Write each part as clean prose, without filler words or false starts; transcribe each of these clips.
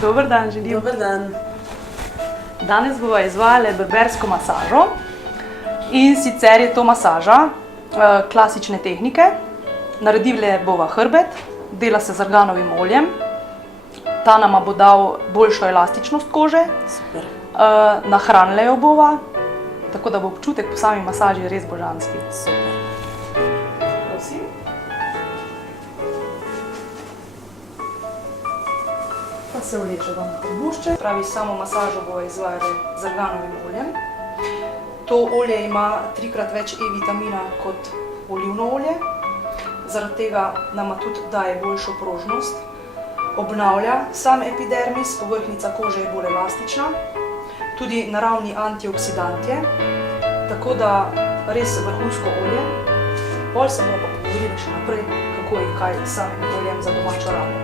Dober dan, želim. Dober dan. Danes bomo izvajali berbersko masažo. In sicer je to masaža klasične tehnike. Naredili bova hrbet, dela se z arganovim oljem. Ta nama bo dal boljšo elastičnost kože. Super. Nahranili jo bova, tako da bo občutek po sami masaži res božanski. Super. Prosim. Pa se vlečeva na trebušče. Pravi, samo masažo bomo izvajali z arganovim oljem. To olje ima 3-krat več E-vitamina kot olivno olje. Zaradi tega nama tudi daje boljšo prožnost. Obnavlja sam epidermis, povrhnjica kože je bolj elastična. Tudi naravni antioksidant je. Tako da res vrhunsko olje. Bolj se bomo pa pogovorili še naprej, kako in kaj s samim oljem za domačo rabo.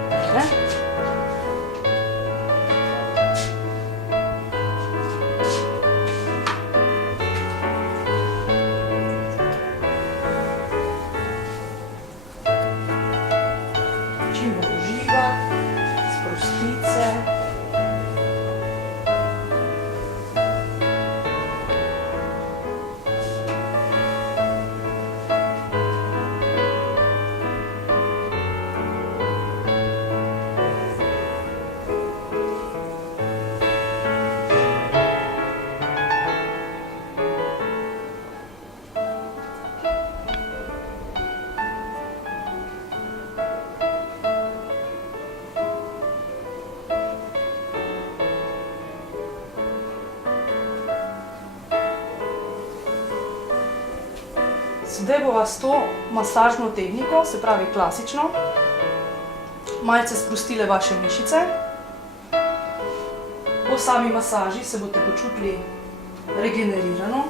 Čim bo uživa, sprostiti se. Zdaj bova s to masažno tehniko, se pravi klasično, malce sprostile vaše mišice. Po sami masaži se boste počutili regenerirano,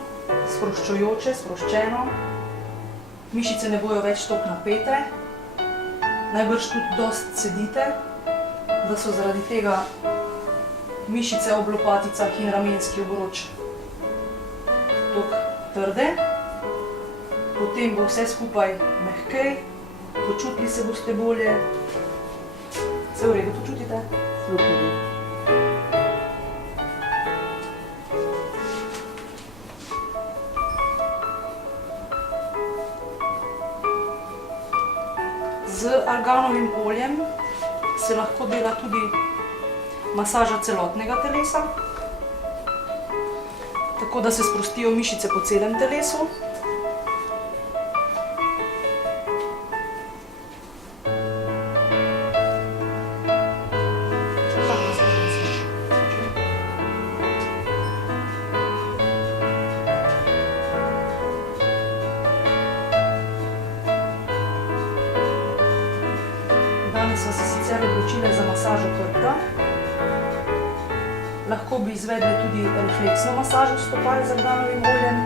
sproščujoče, sproščeno. Mišice ne bojo več toliko napete. Najbrž tudi dosti sedite, da so zaradi tega mišice ob lopaticah in ramenski obroč toliko trde. Potem bo vse skupaj mehkej, počutili se boste bolje. Se v redu počutite? Super. Z arganovim oljem se lahko dela tudi masaža celotnega telesa, tako da se sprostijo mišice po celem telesu. Danes sva se sicer odločili za masažo hrbta. Lahko bi izvedli tudi refleksno masažo stopal z arganovim oljem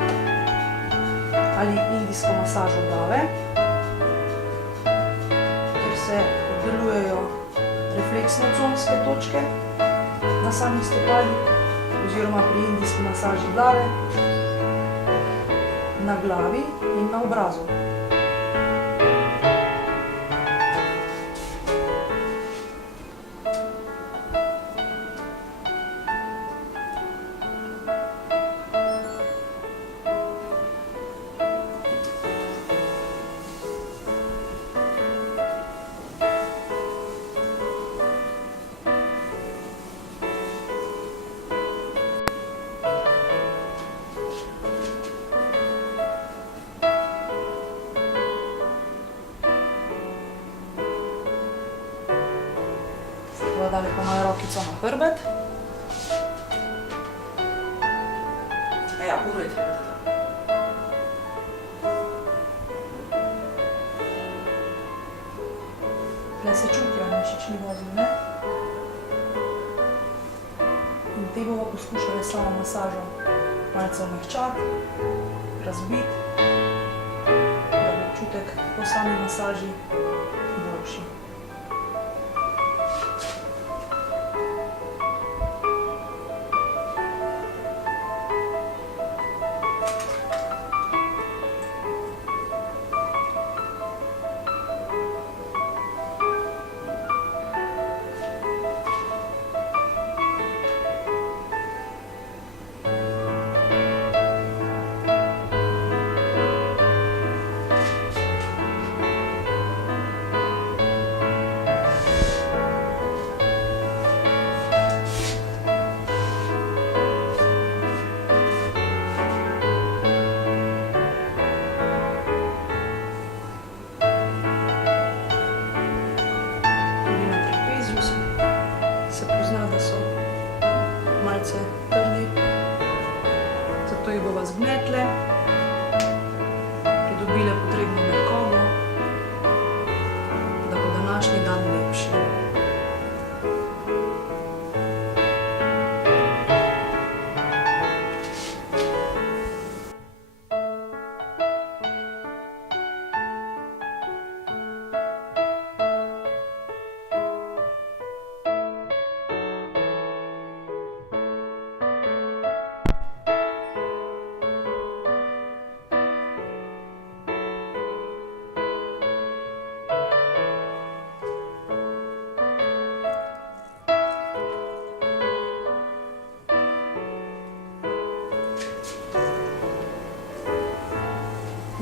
ali indijsko masažo glave, kjer se obdelujejo refleksne conske točke na samih stopalih oziroma pri indijski masaži glave, na glavi in na obrazu. Dali pa mojo rokico na hrbet. Ja, pogledajte. Tle se čutijo mišični vozli, ne? In te bomo poskušali samo masažo malce omehčati, razbiti, da bo občutek po sami masaži boljši.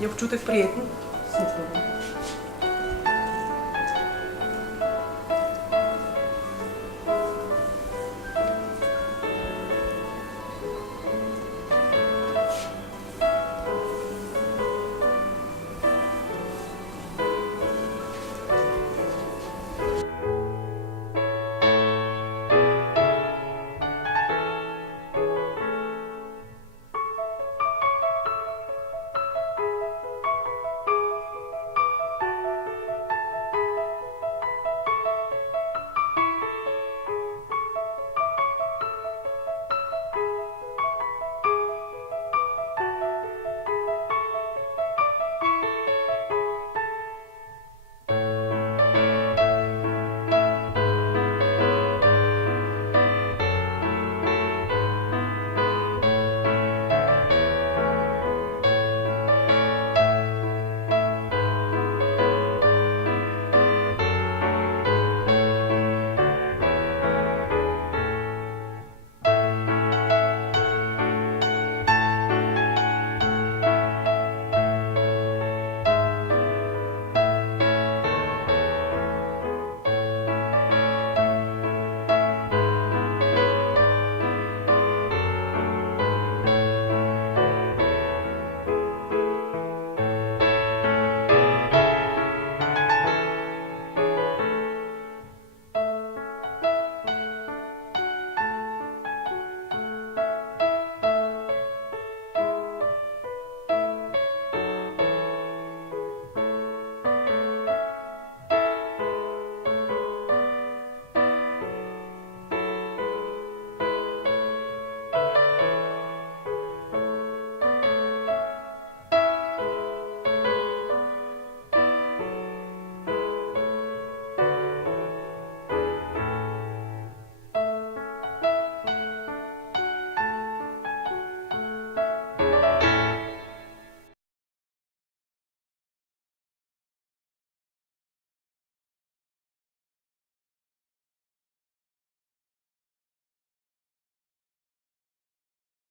Je občutek prijeten? Super.